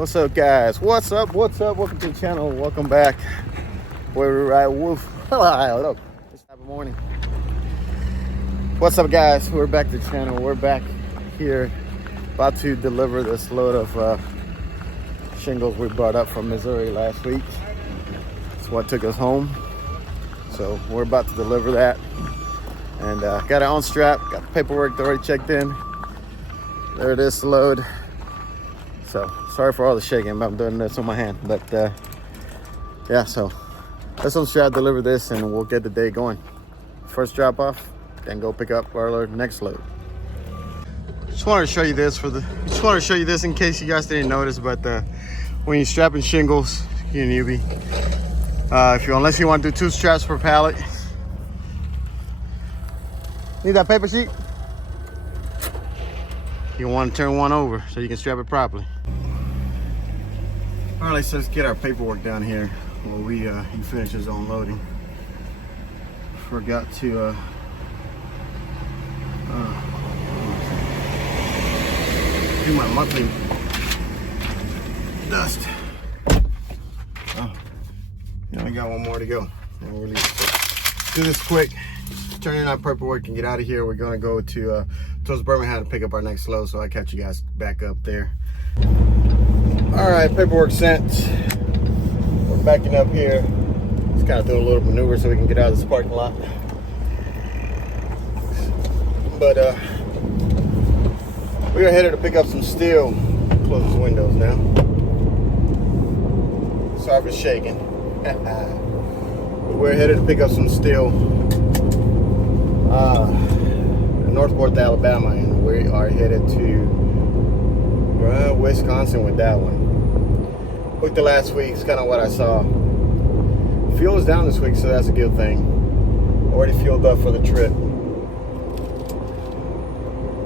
What's up, guys? What's up? Welcome to the channel. Welcome back. Where we ride wolf. Hello. It's type of morning. What's up, guys? We're back to the channel. We're back here, about to deliver this load of shingles we brought up from Missouri last week. That's what took us home. So we're about to deliver that, and got it on strap. Got the paperwork already checked in. There it is, the load. So sorry for all the shaking, but I'm doing this on my hand. But yeah, so let's unstrap, deliver this, and we'll get the day going. First drop off, then go pick up our next load. Just wanted to show you this in case you guys didn't notice. But when you're strapping shingles, you're a newbie. Unless you want to do 2 straps per pallet. Need that paper sheet? You want to turn one over so you can strap it properly. All right, so let's get our paperwork down here while he finishes unloading. Forgot to do my monthly dust. Oh, you only got one more to go. And we'll do this quick. Turn in our paperwork and get out of here. We're gonna go to towards Birmingham to pick up our next load, so I'll catch you guys back up there. All right, paperwork sent. We're backing up here. Just kind of doing a little maneuver so we can get out of this parking lot. But we're headed to pick up some steel. Close these windows now. Sorry for shaking. But we're headed to pick up some steel in Northport, Alabama, and we are headed to Wisconsin with that one. Booked the last week. It's kind of what I saw. Fuel is down this week, so that's a good thing. Already fueled up for the trip.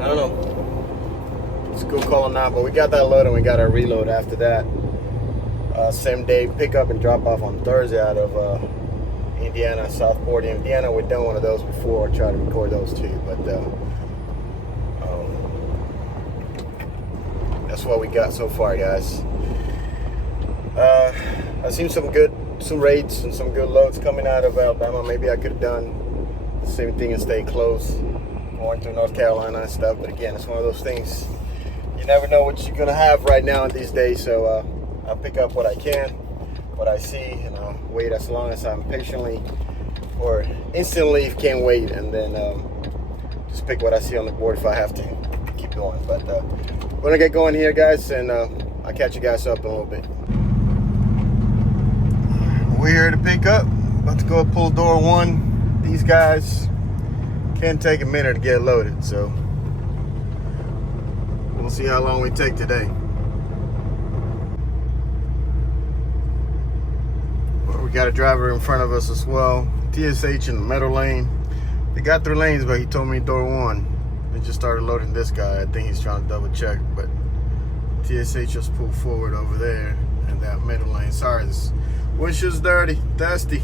I don't know. It's a good call or not, but we got that load and we got our reload after that. Same day pickup and drop off on Thursday out of Indiana, Southport, Indiana. We've done one of those before. I tried to record those too, but that's what we got so far, guys. I've seen some rates and some good loads coming out of Alabama. Maybe I could have done the same thing and stayed close, going through North Carolina and stuff. But again, it's one of those things. You never know what you're gonna have right now in these days. So I'll pick up what I can, what I see, and I'll wait as long as I'm patiently or instantly can't wait, and then just pick what I see on the board if I have to keep going. But we're gonna get going here, guys, and I'll catch you guys up in a little bit. We're here to pick up. About to go pull door 1. These guys can take a minute to get loaded, so we'll see how long we take today. We got a driver in front of us as well. TSH in the middle lane. They got 3 lanes, but he told me door 1. They just started loading this guy. I think he's trying to double check, but TSH just pulled forward over there in that middle lane. Sorry, this windshield's dusty.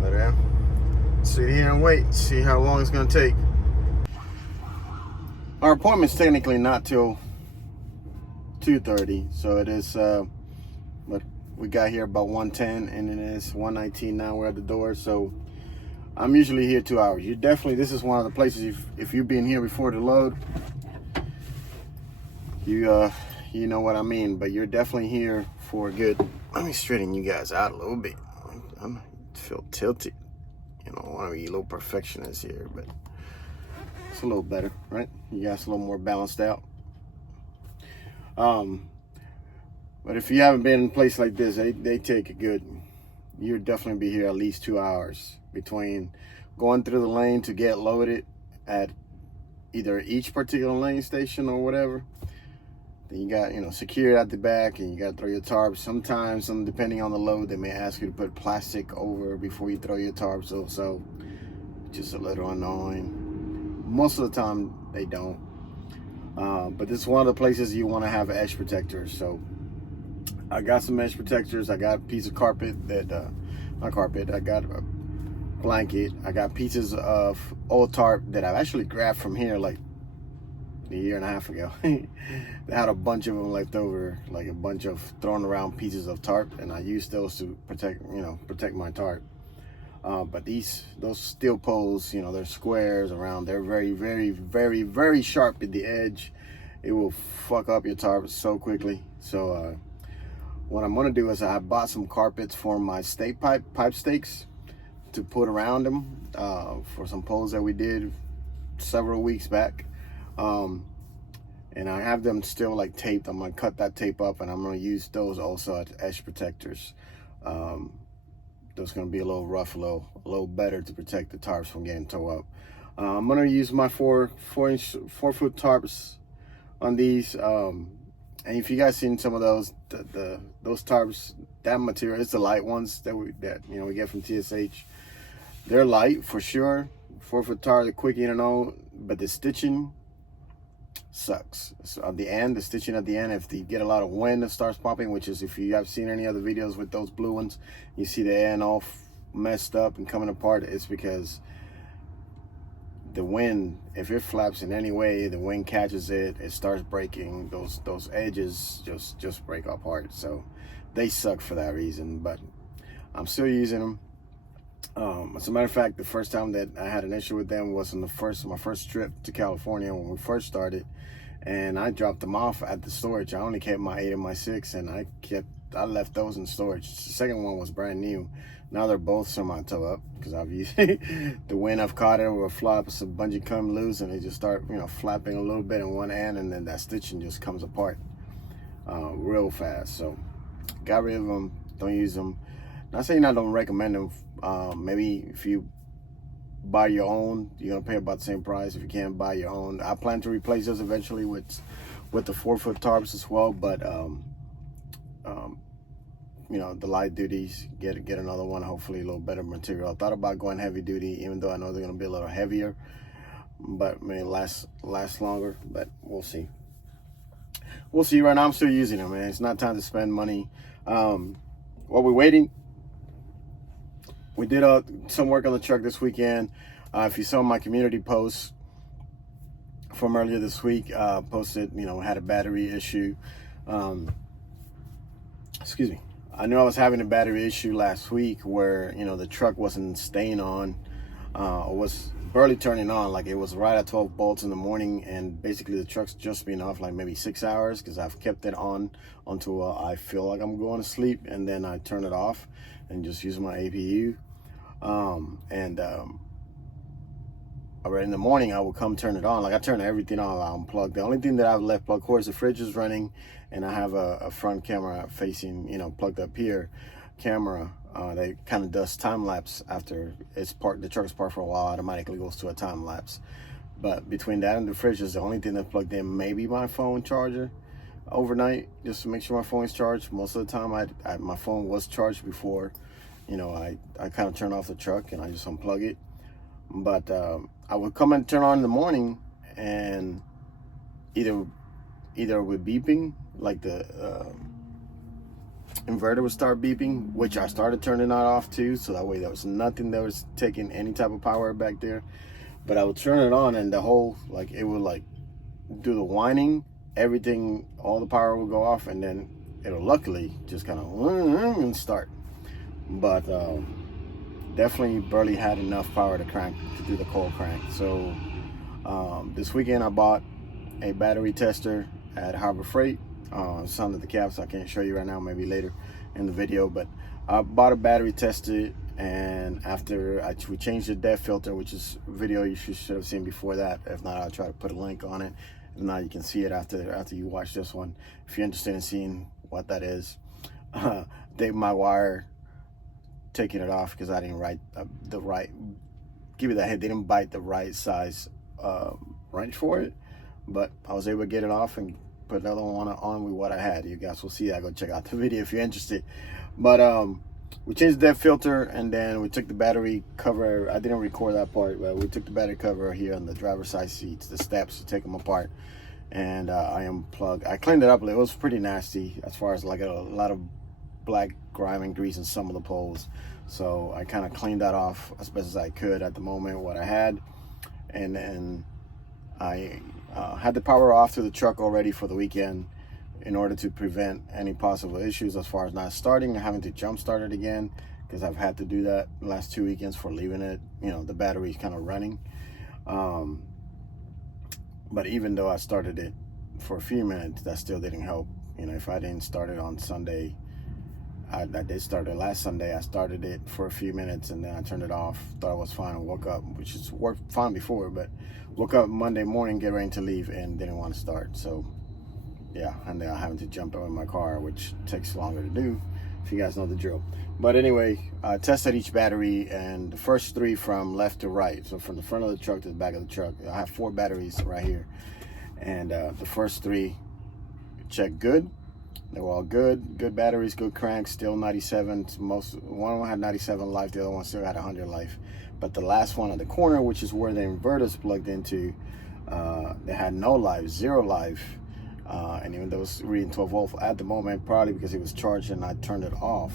But yeah, sit here and wait, see how long it's gonna take. Our appointment's technically not till 2:30, so it is. But we got here about 1:10, and it is 1:19 now. We're at the door, so I'm usually here 2 hours. This is one of the places, if you've been here before the load, you know what I mean. But you're definitely here for a good. Let me straighten you guys out a little bit. I feel tilted. You know, I want to be a little perfectionist here, but it's a little better, right? You guys a little more balanced out. But if you haven't been in a place like this, they take a good, you'll definitely be here at least 2 hours between going through the lane to get loaded at either each particular lane station or whatever. Then you got, secure at the back, and you got to throw your tarps. Sometimes, depending on the load, they may ask you to put plastic over before you throw your tarps. So just a little annoying. Most of the time, they don't. But this is one of the places you want to have edge protectors. So I got some edge protectors. I got a piece of carpet that, not carpet, I got a blanket. I got pieces of old tarp that I've actually grabbed from here like a year and a half ago. They had a bunch of them left over, like a bunch of thrown around pieces of tarp, and I used those to protect my tarp. But those steel poles, they're squares around. They're very, very, very, very sharp at the edge. It will fuck up your tarp so quickly. So what I'm gonna do is I bought some carpets for my stake pipe stakes to put around them for some poles that we did several weeks back. And I have them still like taped. I'm gonna cut that tape up, and I'm gonna use those also as edge protectors. Those gonna be a little rough, a little better to protect the tarps from getting tore up. I'm gonna use my 4-foot tarps on these. And if you guys seen some of those, those tarps, that material, it's the light ones that we get from TSH. They're light for sure. 4-foot tarp, they're quick in and out, but the stitching sucks. So at the end, the stitching at the end, if you get a lot of wind, it starts popping, which is, if you have seen any other videos with those blue ones, you see the end all messed up and coming apart. It's because the wind, if it flaps in any way, the wind catches it, it starts breaking. Those edges just break apart. So they suck for that reason, but I'm still using them. As a matter of fact, the first time that I had an issue with them was on my first trip to California when we first started, and I dropped them off at the storage. I only kept my 8 and my 6, and I left those in storage. The second one was brand new. Now they're both semi-toe up because I've used the wind. I've caught it or flops, a bungee come loose, and they just start flapping a little bit in one end, and then that stitching just comes apart real fast. So got rid of them. Don't use them. Not saying I don't recommend them. Maybe if you buy your own, you're gonna pay about the same price. If you can't buy your own, I plan to replace those eventually with the 4-foot tarps as well. But the light duties, get another one, hopefully a little better material. I thought about going heavy duty, even though I know they're gonna be a little heavier, but may last longer. But we'll see. Right now I'm still using them, man. It's not time to spend money. While we're waiting, we did some work on the truck this weekend. If you saw my community post from earlier this week, posted, had a battery issue. Excuse me. I knew I was having a battery issue last week where, the truck wasn't staying on, or was barely turning on. Like, it was right at 12 volts in the morning, and basically the truck's just been off like maybe 6 hours because I've kept it on until I feel like I'm going to sleep, and then I turn it off and just use my APU. Already in the morning, I will come turn it on. Like, I turn everything on, I unplug. The only thing that I've left plugged, of course, the fridge is running, and I have a front camera facing, plugged up here, camera that kind of does time lapse after it's parked. The truck's parked for a while, automatically goes to a time lapse. But between that and the fridge is the only thing that's plugged in. Maybe my phone charger overnight, just to make sure my phone is charged. Most of the time, my phone was charged before. I kind of turn off the truck and I just unplug it. But I would come and turn on in the morning, and either with beeping, like the inverter would start beeping, which I started turning that off too, so that way there was nothing that was taking any type of power back there. But I would turn it on, and the whole, like, it would do the whining, everything, all the power would go off, and then it'll luckily just kind of and start. But definitely barely had enough power to do the cold crank. So this weekend I bought a battery tester at Harbor Freight. It's under the cap, so I can't show you right now, maybe later in the video. But I bought a battery tester, and after we changed the depth filter, which is a video you should have seen before that. If not, I'll try to put a link on it. If not, you can see it after you watch this one, if you're interested in seeing what that is. My wire, taking it off because I didn't give it that head. They didn't bite the right size wrench for it, but I was able to get it off and put another one on with what I had. You guys will see that. Go check out the video if you're interested. But we changed the depth filter, and then we took the battery cover. I didn't record that part, but we took the battery cover here on the driver's side seats, the steps, to take them apart, and I unplugged. I cleaned it up. It was pretty nasty as far as like a lot of black grime and grease in some of the poles, so I kind of cleaned that off as best as I could at the moment what I had, and then I Had the power off to the truck already for the weekend in order to prevent any possible issues as far as not starting and having to jump start it again, because I've had to do that the last 2 weekends for leaving it, the battery's kind of running. But even though I started it for a few minutes, that still didn't help. If I didn't start it on Sunday, I did start it last Sunday. I started it for a few minutes and then I turned it off, thought it was fine, and woke up, which has worked fine before, but woke up Monday morning, get ready to leave, and didn't want to start. So yeah, and then I'm having to jump out in my car, which takes longer to do, if you guys know the drill. But anyway, I tested each battery, and the first 3 from left to right, so from the front of the truck to the back of the truck, I have 4 batteries right here, and the first 3 checked good. They were all good batteries, good cranks, still 97. One of them had 97 life, the other one still had 100 life. But the last one at the corner, which is where the inverter's plugged into, they had no life, 0 life. And even though it was reading 12 volt at the moment, probably because it was charged and I turned it off,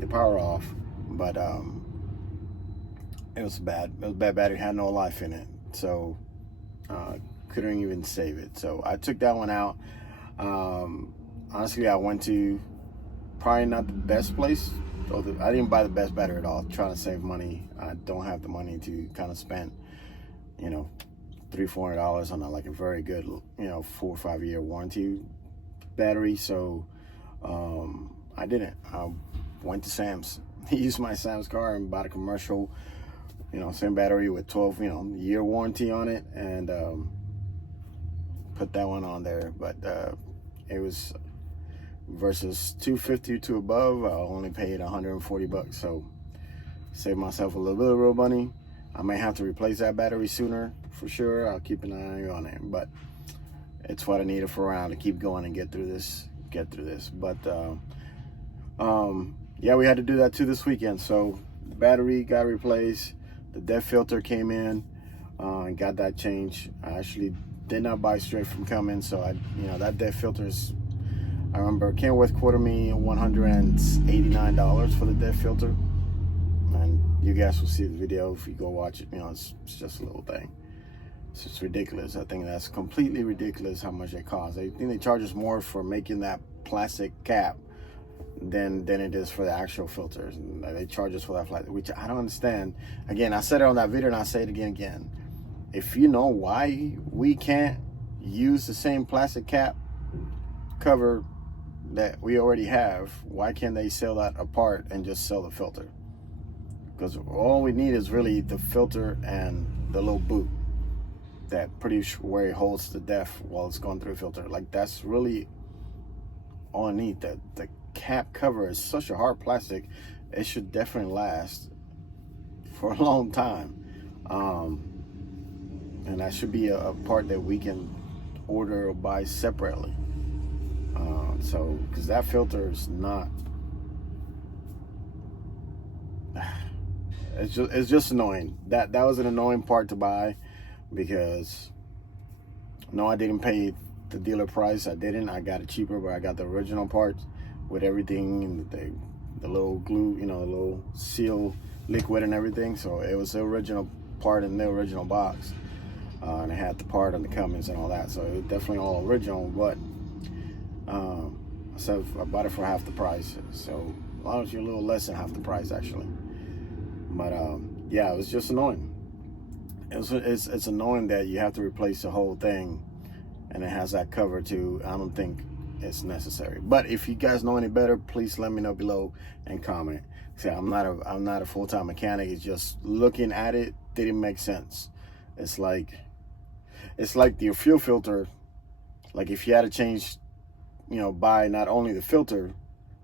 the power off. But it was bad. It was a bad battery, had no life in it. So couldn't even save it. So I took that one out. Honestly, I went to probably not the best place. I didn't buy the best battery at all, trying to save money. I don't have the money to kind of spend, $300-400 on a very good, 4 or 5 year warranty battery. So I didn't. I went to Sam's. Used my Sam's car and bought a commercial, same battery with 12, year warranty on it, and put that one on there. But it was versus $250 to above, I only paid $140. So saved myself a little bit of real money. I may have to replace that battery sooner for sure. I'll keep an eye on it, but it's what I needed for now to keep going and get through this. But yeah, we had to do that too this weekend. So the battery got replaced, the DEF filter came in, and got that changed. I actually did not buy straight from Cummins, so that DEF filter is, I remember Kenworth quoted me $189 for the DEF filter, and you guys will see the video if you go watch it. It's just a little thing. It's just ridiculous. I think that's completely ridiculous how much it costs. I think they charge us more for making that plastic cap than it is for the actual filters. And they charge us for that plastic, which I don't understand. Again, I said it on that video and I'll say it again. If you know why we can't use the same plastic cap cover that we already have, why can't they sell that apart and just sell the filter? Because all we need is really the filter and the little boot that where it holds the DEF while it's going through the filter. That's really all I need. The cap cover is such a hard plastic, it should definitely last for a long time. And that should be a part that we can order or buy separately. So, because that filter is not, it's just annoying. That was an annoying part to buy, because no, I didn't pay the dealer price. I got it cheaper, but I got the original parts with everything, and the little glue, the little seal liquid and everything. So it was the original part in the original box, and it had the part on the Cummins and all that. So it was definitely all original, but so I bought it for half the price. So as long as you're a little less than half the price, actually. But yeah, it was just annoying. It's annoying that you have to replace the whole thing, and it has that cover too. I don't think it's necessary. But if you guys know any better, please let me know below and comment. See, I'm not a full-time mechanic. It's just looking at it didn't make sense. It's like your fuel filter. Like if you had to change, buy not only the filter,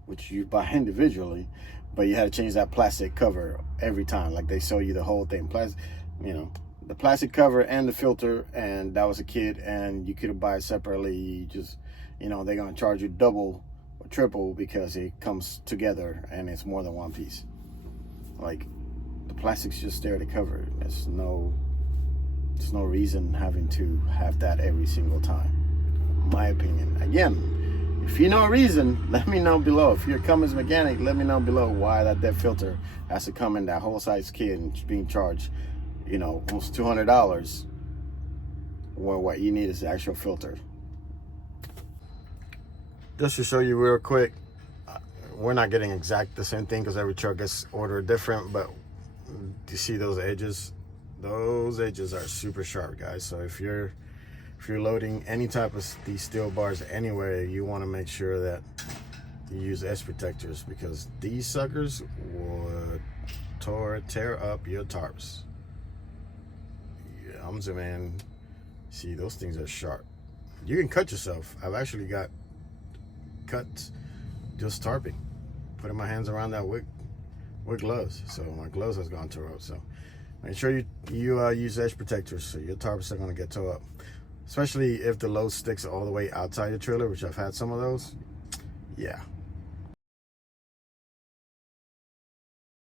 which you buy individually, but you had to change that plastic cover every time. Like they sell you the whole thing, the plastic cover and the filter, and that was a kit, and you could buy it separately. You just, they're gonna charge you double or triple because it comes together and it's more than one piece. Like the plastic's just there to cover it. There's no reason having to have that every single time. My opinion. Again, if you know a reason, let me know below. If you're a Cummins mechanic, let me know below why that DEF filter has to come in that whole size kit and being charged, almost $200. Well, what you need is the actual filter. Just to show you real quick, we're not getting exact the same thing because every truck gets ordered different, but you see those edges? Those edges are super sharp, guys. So if you're loading any type of these steel bars anywhere, you want to make sure that you use edge protectors, because these suckers would tear up your tarps. Yeah, I'm zooming in. See, those things are sharp. You can cut yourself. I've actually got cuts just tarping, putting my hands around that with gloves. So my gloves has gone tore up. So make sure you use edge protectors so your tarps are going to get tore up, especially if the load sticks all the way outside your trailer, which I've had some of those. Yeah,